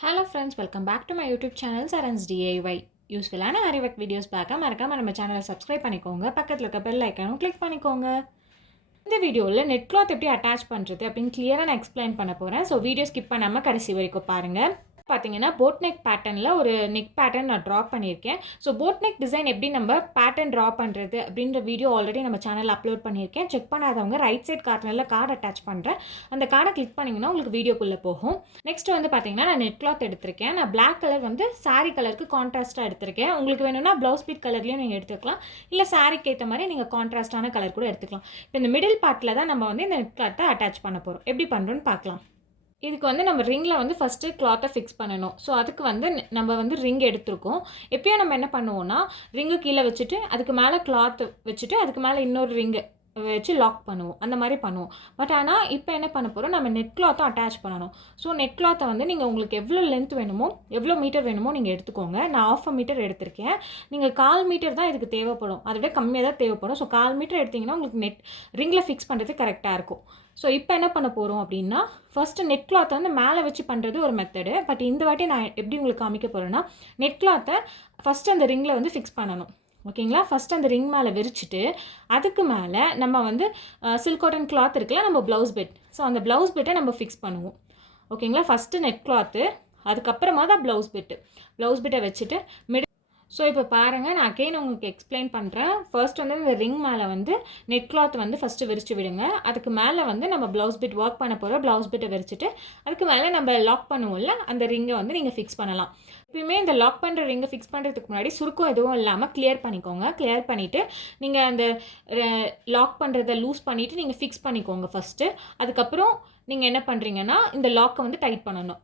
Hello friends, welcome back to my YouTube channel Saran's DIY. யூஸ்ஃபுல்லான Aariwork videos பார்க்க மறக்காம நம்ம சேனலை சப்ஸ்கிரைப் பண்ணிக்கோங்க. பக்கத்தில் இருக்க பெல் ஐக்கானும் கிளிக் பண்ணிக்கோங்க. இந்த வீடியோவில் நெட் கிளாத் எப்படி அட்டாச் பண்ணுறது அப்படின்னு கிளியராக நான் எக்ஸ்பிளைன் பண்ண போகிறேன். ஸோ வீடியோ ஸ்கிப் பண்ணாமல் கடைசி வரைக்கும் பாருங்கள். பார்த்தீங்கன்னா போட் நெக் பேட்டர்னில் ஒரு நெக் பேட்டர்ன் நான் ட்ரா பண்ணியிருக்கேன். ஸோ போட் நெக் டிசைன் எப்படி நம்ம பேட்டர்ன் ட்ரா பண்ணுறது அப்படின்ற வீடியோ ஆல்ரெடி நம்ம சேனலில் அப்லோட் பண்ணியிருக்கேன். செக் பண்ணாதவங்க ரைட் சைட் கார்னரில் கார்டு அட்டாச் பண்ணுறேன். அந்த கார்டை கிளிக் பண்ணிங்கன்னா உங்களுக்கு வீடியோக்குள்ளே போகும். நெக்ஸ்ட் வந்து பார்த்தீங்கன்னா நான் நெட் கிளாத் எடுத்திருக்கேன். நான் பிளாக் கலர் வந்து சாரீ கலருக்கு கான்ட்ராஸ்ட்டாக எடுத்திருக்கேன். உங்களுக்கு வேணும்னா ப்ளவுஸ் பீட் கலர்லேயும் நீங்கள் எடுத்துக்கலாம், இல்லை சாரீக்கு ஏற்ற மாதிரி நீங்கள் கான்ட்ராஸ்டான கலர் கூட எடுத்துக்கலாம். இப்போ இந்த மிடில் பார்ட்டில் தான் நம்ம வந்து இந்த நெட் கிளாத்தை அட்டாச் பண்ண போகிறோம். எப்படி பண்ணுறோன்னு பார்க்கலாம். இதுக்கு வந்து நம்ம ரிங்கில் வந்து ஃபஸ்ட்டு கிளாத்தை ஃபிக்ஸ் பண்ணணும். ஸோ அதுக்கு வந்து நம்ம வந்து ரிங் எடுத்துருக்கோம். எப்பயும் நம்ம என்ன பண்ணுவோம்னா ரிங்கு கீழே வச்சுட்டு அதுக்கு மேலே கிளாத்து வச்சுட்டு அதுக்கு மேலே இன்னொரு ரிங்கு வச்சு லாக் பண்ணுவோம், அந்த மாதிரி பண்ணுவோம். பட் ஆனால் இப்போ என்ன பண்ண போகிறோம், நம்ம நெட் கிளாத்தும் அட்டாச் பண்ணணும். ஸோ நெட் கிளாத்தை வந்து நீங்கள் உங்களுக்கு எவ்வளோ லென்த் வேணுமோ எவ்வளோ மீட்டர் வேணுமோ நீங்கள் எடுத்துக்கோங்க. நான் 1/2 மீட்டர் எடுத்திருக்கேன். நீங்கள் 1/4 மீட்டர் தான் இதுக்கு தேவைப்படும், அதை விட கம்மியாக தான் தேவைப்படும். ஸோ 1/4 மீட்டர் எடுத்திங்கன்னா உங்களுக்கு நெட் ரிங்கில் ஃபிக்ஸ் பண்ணுறது கரெக்டாக இருக்கும். ஸோ இப்போ என்ன பண்ண போகிறோம் அப்படின்னா, ஃபஸ்ட்டு நெட் கிளாத்தை வந்து மேலே வச்சு பண்ணுறது ஒரு மெத்தடு. பட் இந்த வாட்டி நான் எப்படி உங்களுக்கு காமிக்க போகிறேன்னா, நெட் கிளாத்தை ஃபஸ்ட்டு அந்த ரிங்கில் வந்து ஃபிக்ஸ் பண்ணணும். ஓகேங்களா? ஃபஸ்ட்டு அந்த ரிங் மேலே விரிச்சிட்டு அதுக்கு மேலே நம்ம வந்து சில்க் காட்டன் கிளாத் இருக்குல்ல, நம்ம ப்ளவுஸ் பெட். ஸோ அந்த ப்ளவுஸ் பெட்டை நம்ம ஃபிக்ஸ் பண்ணுவோம். ஓகேங்களா? ஃபஸ்ட்டு நெட் கிளாத்து, அதுக்கப்புறமா தான் ப்ளவுஸ் பெட்டை வச்சுட்டு ஸோ இப்போ பாருங்கள், நான் அகெயின் உங்களுக்கு எக்ஸ்பிளைன் பண்ணுறேன். ஃபர்ஸ்ட் வந்து இந்த ரிங் மேலே வந்து நெட் கிளாத் வந்து ஃபஸ்ட்டு விரிச்சு விடுங்க. அதுக்கு மேலே வந்து நம்ம ப்ளவுஸ் பிட் ஒர்க் பண்ண போகிற ப்ளவுஸ் பிட்டை விரிச்சிட்டு அதுக்கு மேலே நம்ம லாக் பண்ணுவோம்ல, அந்த ரிங்கை வந்து நீங்கள் ஃபிக்ஸ் பண்ணலாம். எப்பயுமே இந்த லாக் பண்ணுற ரிங்கை ஃபிக்ஸ் பண்ணுறதுக்கு முன்னாடி சுருக்கம் எதுவும் இல்லாமல் கிளியர் பண்ணிக்கோங்க. கிளியர் பண்ணிவிட்டு நீங்கள் அந்த லாக் பண்ணுறதை லூஸ் பண்ணிவிட்டு நீங்கள் ஃபிக்ஸ் பண்ணிக்கோங்க ஃபஸ்ட்டு. அதுக்கப்புறம் நீங்கள் என்ன பண்ணுறீங்கன்னா, இந்த லாக்கை வந்து டைட் பண்ணணும்.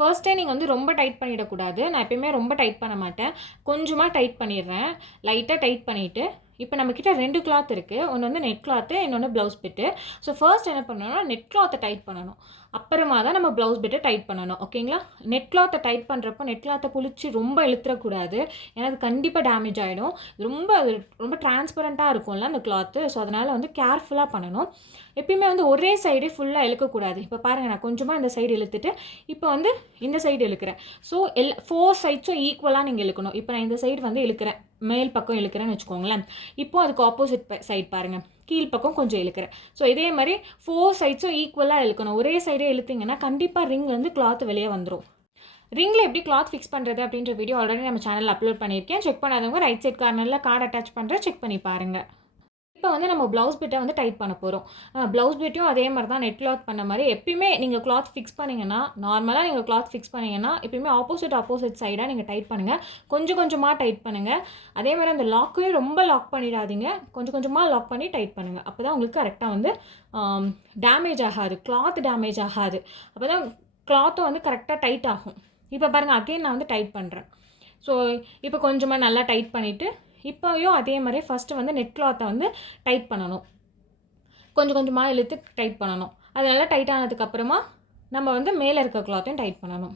ஃபர்ஸ்ட்டே நீங்கள் வந்து ரொம்ப டைட் பண்ணிடக்கூடாது. நான் எப்பயுமே ரொம்ப டைட் பண்ண மாட்டேன், கொஞ்சமாக டைட் பண்ணிடுறேன். லைட்டாக டைட் பண்ணிவிட்டு இப்போ நம்மக்கிட்ட 2 கிளாத் இருக்குது. ஒன்று வந்து நெட் கிளாத்து, இன்னொன்று ப்ளவுஸ் பிட்டு. ஸோ ஃபர்ஸ்ட் என்ன பண்ணணும்னா நெட் கிளாத்தை டைட் பண்ணணும், அப்புறமா தான் நம்ம ப்ளவுஸ் பிட்டை டைட் பண்ணணும். ஓகேங்களா? நெட் கிளாத்தை டைட் பண்ணுறப்போ நெட் கிளாத்தை புளிச்சு ரொம்ப இழுத்துறக்கூடாது, ஏன்னா அது கண்டிப்பாக டேமேஜ் ஆகிடும். ரொம்ப டிரான்ஸ்பரண்ட்டாக இருக்கும்ல அந்த கிளாத்து. ஸோ அதனால் வந்து கேர்ஃபுல்லாக பண்ணணும். எப்பயுமே வந்து ஒரே சைடே ஃபுல்லாக இழுக்கக்கூடாது. இப்போ பாருங்கள், நான் கொஞ்சமாக இந்த சைடு இழுத்துட்டு இப்போ வந்து இந்த சைடு இழுக்கிறேன். ஸோ 4 சைட்ஸும் ஈக்குவலாக நீங்கள் இழுக்கணும். இப்போ நான் இந்த சைடு வந்து இழுக்கிறேன், மேல் பக்கம் இழுக்கிறேன்னு வச்சுக்கோங்களேன். இப்போ அதுக்கு ஆப்போசிட் சைடு பாருங்கள், கீழ் பக்கம் கொஞ்சம் இழுக்கிறேன். ஸோ இதே மாதிரி 4 சைட்ஸும் ஈக்குவலாக இழுக்கணும். ஒரே சைடே இழுத்திங்கன்னா கண்டிப்பாக ரிங்லேருந்து கிளாத் வெளியே வந்துடும். ரிங்கில் எப்படி கிளாத் ஃபிக்ஸ் பண்ணுறது அப்படின்ற வீடியோ ஆல்ரெடி நம்ம சேனலில் அப்லோட் பண்ணியிருக்கேன். செக் பண்ணாதவங்க ரைட் சைட் கார்னரில் கார்டு அட்டாச் பண்ணுறேன், செக் பண்ணி பாருங்கள். இப்போ வந்து நம்ம ப்ளவுஸ் பிட்டை வந்து டைட் பண்ண போகிறோம். ப்ளவுஸ் பிட்டையும் அதே மாதிரி தான் நெட் கிளாத் பண்ண மாதிரி. எப்பயுமே நீங்கள் கிளாத் ஃபிக்ஸ் பண்ணிங்கன்னா, நார்மலாக நீங்கள் கிளாத் ஃபிக்ஸ் பண்ணிங்கன்னா எப்பயுமே ஆப்போசிட் சைடாக நீங்கள் டைட் பண்ணுங்கள். கொஞ்சம் கொஞ்சமாக டைட் பண்ணுங்கள். அதே மாதிரி அந்த லாக்கையும் ரொம்ப லாக் பண்ணிடாதீங்க, கொஞ்சம் கொஞ்சமாக லாக் பண்ணி டைட் பண்ணுங்கள். அப்போ தான் உங்களுக்கு கரெக்டாக வந்து டேமேஜ் ஆகாது, கிளாத் டேமேஜ் ஆகாது. அப்போ தான் கிளாத்தும் வந்து கரெக்டாக டைட் ஆகும். இப்போ பாருங்கள், அகெயின் நான் வந்து டைட் பண்ணுறேன். ஸோ இப்போ கொஞ்சமாக நல்லா டைட் பண்ணிவிட்டு இப்போயும் அதே மாதிரி ஃபஸ்ட்டு வந்து நெட் கிளாத்தை வந்து டைட் பண்ணணும். கொஞ்சம் கொஞ்சமாக இழுத்து டைட் பண்ணணும். அது நல்லா டைட் ஆனதுக்கப்புறமா நம்ம வந்து மேலே இருக்க கிளாத்தையும் டைட் பண்ணணும்.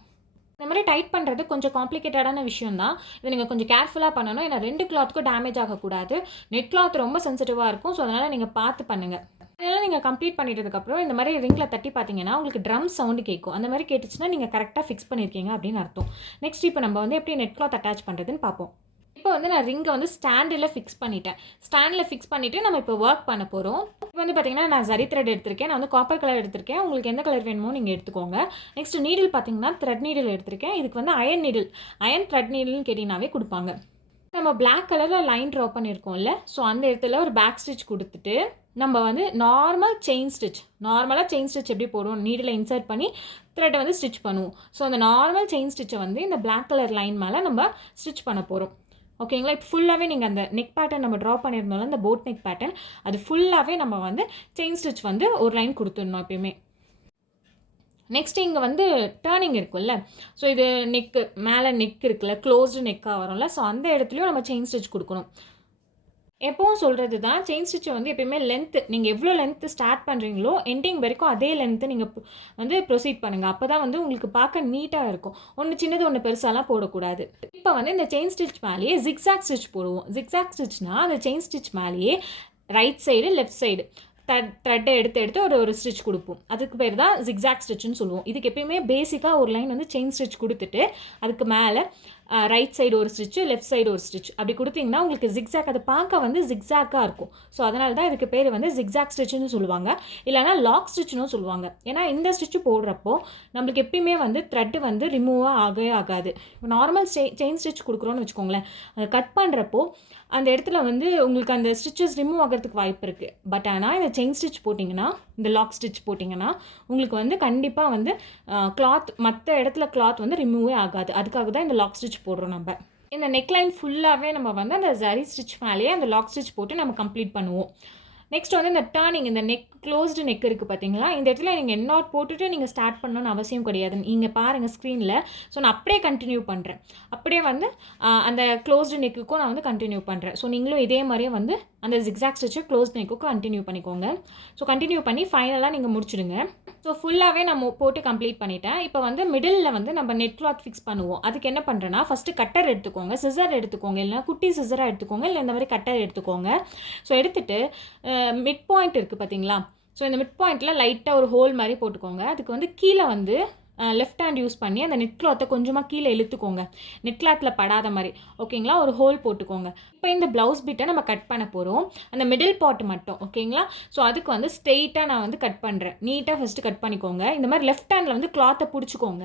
இந்த மாதிரி டைட் பண்ணுறது கொஞ்சம் காம்ப்ளிகேட்டடான விஷயம் தான். இதை நீங்கள் கொஞ்சம் கேர்ஃபுல்லாக பண்ணணும், ஏன்னா 2 கிளாத்துக்கும் டேமேஜ் ஆகக்கூடாது. நெட் கிளாத் ரொம்ப சென்சிட்டிவாக இருக்கும். ஸோ அதனால் நீங்கள் பார்த்து பண்ணுங்கள். அதனால் நீங்கள் கம்ப்ளீட் பண்ணிட்டதுக்கப்புறம் இந்த மாதிரி ரிங்கில் தட்டி பார்த்தீங்கன்னா உங்களுக்கு ட்ரம் சவுண்டு கேட்கும். அந்த மாதிரி கேட்டுச்சுன்னா நீங்கள் கரெக்டாக ஃபிக்ஸ் பண்ணியிருக்கீங்க அப்படின்னு அர்த்தம். நெக்ஸ்ட் இப்போ நம்ம வந்து எப்படி நெட் கிளாத் அட்டாச் பண்ணுறதுன்னு பார்ப்போம். இப்போ வந்து நான் ரிங்கை வந்து ஸ்டாண்டில் ஃபிக்ஸ் பண்ணிட்டேன். ஸ்டாண்டில் ஃபிக்ஸ் பண்ணிவிட்டு நம்ம இப்போ ஒர்க் பண்ண போகிறோம். இப்போ வந்து பார்த்திங்கன்னா நான் ஜரி த்ரெட் எடுத்திருக்கேன். நான் வந்து காப்பர் கலர் எடுத்திருக்கேன். உங்களுக்கு எந்த கலர் வேணுமோ நீங்கள் எடுத்துக்கோங்க. நெக்ஸ்ட் நீடில் பார்த்திங்கன்னா த்ரெட் நீடில் எடுத்திருக்கேன். இதுக்கு வந்து அயன் த்ரெட் நீடில்னு கேட்டிங்கனாவே கொடுப்பாங்க. நம்ம பிளாக் கலரில் லைன் ட்ரா பண்ணியிருக்கோம்ல, ஸோ அந்த இடத்துல ஒரு பேக் ஸ்டிச் கொடுத்துட்டு நம்ம வந்து நார்மலாக செயின் ஸ்டிச் எப்படி போடுவோம், நீடில் இன்சர்ட் பண்ணி த்ரெட்டை வந்து ஸ்டிச் பண்ணுவோம். ஸோ அந்த நார்மல் செயின் ஸ்டிச்சை வந்து இந்த பிளாக் கலர் லைன் மேலே நம்ம ஸ்டிச் பண்ண போகிறோம். ஓகேங்களா? இப்போ ஃபுல்லாகவே நீங்கள் அந்த நெக் பேட்டர்ன் நம்ம ட்ரா பண்ணியிருந்தோம்ல, அந்த போட் நெக் பேட்டர்ன், அது ஃபுல்லாகவே நம்ம வந்து செயின் ஸ்டிச் வந்து ஒரு லைன் கொடுத்துடணும் எப்பயுமே. நெக்ஸ்ட் இங்கே வந்து டேர்னிங் இருக்குல்ல, ஸோ இது நெக்கு மேலே நெக் இருக்குல்ல, க்ளோஸ்டு நெக்காக வரும்ல, ஸோ அந்த இடத்துலையும் நம்ம செயின் ஸ்டிச் கொடுக்கணும். எப்பவும் சொல்கிறது தான், செயின் ஸ்டிச்சை வந்து எப்பயுமே லென்த்து, நீங்கள் எவ்வளோ லென்த்து ஸ்டார்ட் பண்ணுறீங்களோ எண்டிங் வரைக்கும் அதே லென்த்து நீங்கள் வந்து ப்ரொசீட் பண்ணுங்கள். அப்போ தான் வந்து உங்களுக்கு பார்க்க நீட்டாக இருக்கும். ஒன்று சின்னது ஒன்று பெருசாலாம் போடக்கூடாது. இப்போ வந்து இந்த செயின் ஸ்டிச் மேலேயே ஜிக்ஸாக் ஸ்டிச் போடுவோம். ஜிக்ஸாக் ஸ்டிச்னால் அந்த செயின் ஸ்டிச் மேலேயே ரைட் சைடு லெஃப்ட் சைடு த்ரெட்டை எடுத்து ஒரு ஸ்டிச் கொடுப்போம். அதுக்கு பேர் தான் ஜிக்ஸாக் ஸ்டிச்சுன்னு சொல்லுவோம். இதுக்கு எப்பயுமே பேசிக்காக ஒரு லைன் வந்து செயின் ஸ்டிச் கொடுத்துட்டு அதுக்கு மேலே ரைட் சைடு ஒரு ஸ்டிச்சு, லெஃப்ட் சைடு ஒரு ஸ்டிச் அப்படி கொடுத்தீங்கன்னா உங்களுக்கு ஜிக்ஸாக் அதை பார்க்க வந்து ஜிக்ஸாக்காக இருக்கும். ஸோ அதனால தான் இதுக்கு பேர் வந்து ஜிக்ஸாக் ஸ்டிச்சுன்னு சொல்லுவாங்க, இல்லைனா லாக் ஸ்டிச்சுன்னு சொல்லுவாங்க. ஏன்னா இந்த ஸ்டிச்சு போடுறப்போ நம்மளுக்கு எப்பயுமே வந்து த்ரெட்டு வந்து ரிமூவாக ஆகவே ஆகாது. இப்போ நார்மல் செயின் ஸ்டிச் கொடுக்குறோன்னு வச்சுக்கோங்களேன், அதை கட் பண்ணுறப்போ அந்த இடத்துல வந்து உங்களுக்கு அந்த ஸ்டிச்சஸ் ரிமூவ் ஆகிறதுக்கு வாய்ப்பு இருக்குது. பட் ஆனால் இந்த செயின் ஸ்டிச் போட்டிங்கன்னா, இந்த லாக் ஸ்டிச் போட்டிங்கன்னா உங்களுக்கு வந்து கண்டிப்பாக வந்து கிளாத் மற்ற இடத்துல கிளாத் வந்து ரிமூவே ஆகாது. அதுக்காக தான் இந்த லாக் ஸ்டிச் போடுறோம். நம்ம இந்த நெக்லைன் ஃபுல்லாகவே நம்ம வந்து அந்த ஜரி ஸ்டிச் மேலேயே அந்த லாக் ஸ்டிச் போட்டு நம்ம கம்ப்ளீட் பண்ணுவோம். நெக்ஸ்ட் வந்து இந்த டர்னிங், இந்த நெக் க்ளோஸ்டு நெக் இருக்குது பார்த்தீங்களா, இந்த இடத்துல நீங்கள் என்னாட் போட்டுட்டு நீங்கள் ஸ்டார்ட் பண்ணணும்னு அவசியம் கிடையாது. நீங்கள் பாருங்கள் ஸ்க்ரீனில். ஸோ நான் அப்படியே கண்டினியூ பண்ணுறேன். அப்படியே வந்து அந்த க்ளோஸ்டு நெக்குக்கும் நான் வந்து கண்டினியூ பண்ணுறேன். ஸோ நீங்களும் இதே மாதிரியே வந்து அந்த ஜிக்ஸாக் ஸ்டிச்சை க்ளோஸ்டு நெக்குக்கும் கண்டினியூ பண்ணிக்கோங்க. ஸோ கண்டினியூ பண்ணி ஃபைனலாக நீங்கள் முடிச்சுடுங்க. ஸோ ஃபுல்லாகவே நம்ம போட்டு கம்ப்ளீட் பண்ணிட்டேன். இப்போ வந்து மிடில் வந்து நம்ம நெட் கிளாத் ஃபிக்ஸ் பண்ணுவோம். அதுக்கு என்ன பண்ணுறேன்னா, ஃபஸ்ட்டு கட்டர் எடுத்துக்கோங்க, சிசர் எடுத்துக்கோங்க, இல்லைனா குட்டி சிசராக எடுத்துக்கோங்க, இல்லை இந்த மாதிரி கட்டர் எடுத்துக்கோங்க. ஸோ எடுத்துகிட்டு மிட் பாயிண்ட் இருக்குது பார்த்தீங்களா, ஸோ இந்த மிட் பாயிண்ட்டில் லைட்டாக ஒரு ஹோல் மாதிரி போட்டுக்கோங்க. அதுக்கு வந்து கீழே வந்து லெஃப்ட் ஹேண்ட் யூஸ் பண்ணி அந்த நெட் கிளாத்தை கொஞ்சமாக கீழே இழுத்துக்கோங்க, நெட் கிளாத்தில் படாத மாதிரி. ஓகேங்களா, ஒரு ஹோல் போட்டுக்கோங்க. இப்போ இந்த ப்ளவுஸ் பிட்டை நம்ம கட் பண்ண போகிறோம், அந்த மிடில் பார்ட் மட்டும். ஓகேங்களா, ஸோ அதுக்கு வந்து ஸ்ட்ரெயிட்டாக நான் வந்து கட் பண்ணுறேன். நீட்டாக ஃபஸ்ட்டு கட் பண்ணிக்கோங்க. இந்த மாதிரி லெஃப்ட் ஹேண்டில் வந்து கிளாத்தை பிடிச்சிக்கோங்க.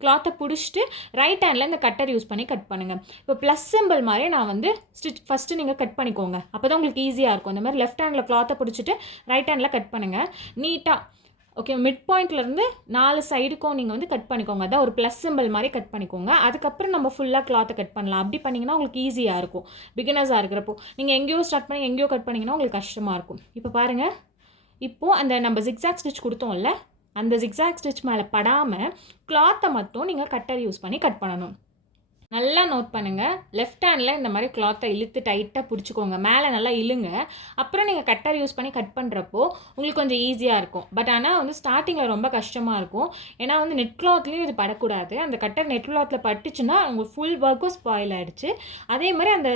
கிளாத்தை பிடிச்சிட்டு ரைட் ஹேண்டில் இந்த கட்டர் யூஸ் பண்ணி கட் பண்ணுங்கள். இப்போ ப்ளஸ் சிம்பிள் மாதிரி நான் வந்து ஸ்டிச் ஃபஸ்ட்டு நீங்கள் கட் பண்ணிக்கோங்க. அப்போ தான் உங்களுக்கு ஈஸியாக இருக்கும். இந்த மாதிரி லெஃப்ட் ஹேண்டில் கிளாத்தை பிடிச்சிட்டு ரைட் ஹேண்டில் கட் பண்ணுங்கள் நீட்டாக. ஓகே, மிட் பாயிண்ட்லேருந்து 4 சைடுக்கும் நீங்கள் வந்து கட் பண்ணிக்கோங்க. அதான் ஒரு ப்ளஸ் சிம்பிள் மாதிரி கட் பண்ணிக்கோங்க. அதுக்கப்புறம் நம்ம ஃபுல்லாக கிளாத்தை கட் பண்ணலாம். அப்படி பண்ணிங்கன்னா உங்களுக்கு ஈஸியாக இருக்கும். பிகினர்ஸாக இருக்கிறப்போ நீங்கள் எங்கேயோ ஸ்டார்ட் பண்ணி எங்கேயோ கட் பண்ணிங்கன்னா உங்களுக்கு கஷ்டமாக இருக்கும். இப்போ பாருங்கள், இப்போது அந்த நம்ம ஜிக்ஸாக் ஸ்டிச் கொடுத்தோம்ல, அந்த ஜிக்ஸாக் ஸ்டிச் மேலே படாமல் கிளாத்தை மட்டும் நீங்கள் கட்டர் யூஸ் பண்ணி கட் பண்ணணும். நல்லா நோட் பண்ணுங்கள். லெஃப்ட் ஹேண்டில் இந்த மாதிரி கிளாத்தை இழுத்து டைட்டாக பிடிச்சிக்கோங்க, மேலே நல்லா இழுங்க. அப்புறம் நீங்கள் கட்டர் யூஸ் பண்ணி கட் பண்ணுறப்போ உங்களுக்கு கொஞ்சம் ஈஸியாக இருக்கும். பட் ஆனால் வந்து ஸ்டார்டிங்கில் ரொம்ப கஷ்டமாக இருக்கும். ஏன்னா வந்து நெட் கிளாத்லேயும் இது படக்கூடாது. அந்த கட்டர் நெட் கிளாத்தில் பட்டுச்சுன்னா உங்கள் ஃபுல் ஒர்க்கும் ஸ்பாயில் ஆகிடுச்சு. அதே மாதிரி அந்த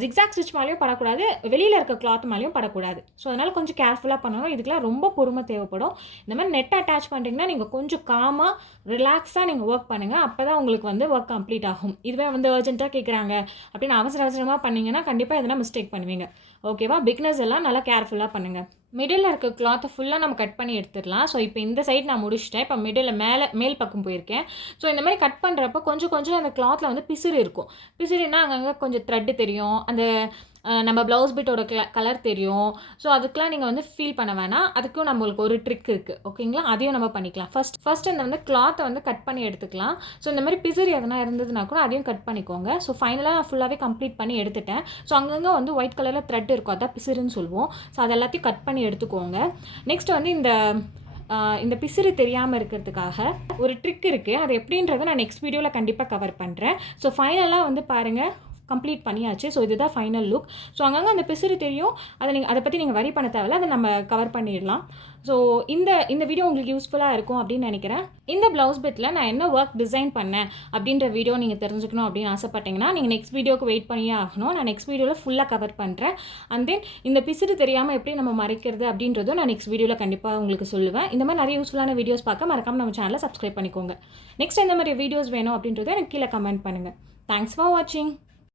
ஜிக்ஸாக் ஸ்டிச் மேலேயும் படக்கூடாது, வெளியில் இருக்க கிளாத் மேலேயும் படக்கூடாது. ஸோ அதனால் கொஞ்சம் கேர்ஃபுல்லாக பண்ணணும். இதுக்கெலாம் ரொம்ப பொறுமை தேவைப்படும். இந்த மாதிரி நெட் அட்டாச் பண்ணுறீங்கன்னா நீங்கள் கொஞ்சம் காமாக ரிலாக்ஸாக நீங்கள் ஒர்க் பண்ணுங்கள். அப்போ தான் உங்களுக்கு வந்து ஒர்க் கம்ப்ளீட் ஆகும். இதுவே வந்து அர்ஜென்ட்டாக கேட்குறாங்க அப்படின்னு அவசரமாக பண்ணிங்கன்னா கண்டிப்பாக எதனா மிஸ்டேக் பண்ணுவீங்க. ஓகேவா, பிகினர்ஸ் எல்லாம் நல்லா கேர்ஃபுல்லாக பண்ணுங்கள். மிடில் இருக்க கிளாத்தை ஃபுல்லாக நம்ம கட் பண்ணி எடுத்துடலாம். ஸோ இப்போ இந்த சைடு நான் முடிச்சிட்டேன். இப்போ மிடில் மேல் பக்கம் போயிருக்கேன். ஸோ இந்த மாதிரி கட் பண்ணுறப்போ கொஞ்சம் அந்த கிளாத்தில் வந்து பிசிறு இருக்கும். பிசிறுனா அங்கங்கே கொஞ்சம் த்ரெட்டு தெரியும், அந்த நம்ம ப்ளவுஸ் பிட்டோட கலர் தெரியும். ஸோ அதுக்கெலாம் நீங்கள் வந்து ஃபீல் பண்ண வேணாம். அதுக்கும் நம்மளுக்கு ஒரு ட்ரிக் இருக்குது. ஓகேங்களா, அதையும் நம்ம பண்ணிக்கலாம். ஃபஸ்ட் இந்த வந்து கிளாத்தை வந்து கட் பண்ணி எடுத்துக்கலாம். ஸோ இந்த மாதிரி பிசிறு எதனா இருந்ததுன்னா கூட அதையும் கட் பண்ணிக்கோங்க. ஸோ ஃபைனலாக நான் ஃபுல்லாகவே கம்ப்ளீட் பண்ணி எடுத்துட்டேன். ஸோ அங்கங்கே வந்து ஒயிட் கலரில் த்ரெட் இருக்கும், அதான் பிசிறுன்னு சொல்லுவோம். ஸோ அது எல்லாத்தையும் கட் பண்ணி எடுத்துக்கோங்க. நெக்ஸ்ட் வந்து இந்த பிசிறு தெரியாமல் இருக்கிறதுக்காக ஒரு ட்ரிக் இருக்குது. அது எப்படின்றத நான் நெக்ஸ்ட் வீடியோவில் கண்டிப்பாக கவர் பண்ணுறேன். ஸோ ஃபைனலாக வந்து பாருங்கள், கம்ப்ளீட் பண்ணியாச்சு. ஸோ இதுதான் ஃபைனல் லுக். ஸோ அங்கங்கே அந்த பிசிறு தெரியும், அதை பற்றி நீங்கள் வரி பண்ண தேவையில்ல, அதை நம்ம கவர் பண்ணிடலாம். ஸோ இந்த வீடியோ உங்களுக்கு யூஸ்ஃபுல்லாக இருக்கும் அப்படின்னு நினைக்கிறேன். இந்த ப்ளவுஸ் பிட்டில் நான் என்ன ஒர்க் டிசைன் பண்ணேன் அப்படின்ற வீடியோ நீங்கள் தெரிஞ்சுக்கணும் அப்படின்னு ஆசைப்பட்டீங்கன்னா நீங்கள் நெக்ஸ்ட் வீடியோக்கு வெயிட் பண்ணியே ஆகணும். நான் நெக்ஸ்ட் வீடியோவில் ஃபுல்லாக கவர் பண்ணுறேன். அண்ட் தென் இந்த பிசிறு தெரியாமல் எப்படி நம்ம மறைக்கிறது அப்படின்றதும் நான் நெக்ஸ்ட் வீடியோவில் கண்டிப்பாக உங்களுக்கு சொல்லுவேன். இந்த மாதிரி நிறைய யூஸ்ஃபுல்லான வீடியோஸ் பார்க்க மறக்காமல் நம்ம சேனலை சப்ஸ்கிரைப் பண்ணிக்கோங்க. நெக்ஸ்ட் எந்த மாதிரி வீடியோஸ் வேணும் அப்படின்றத எனக்கு கீழே கமெண்ட் பண்ணுங்கள். தேங்க்ஸ் ஃபார் வாட்சிங்.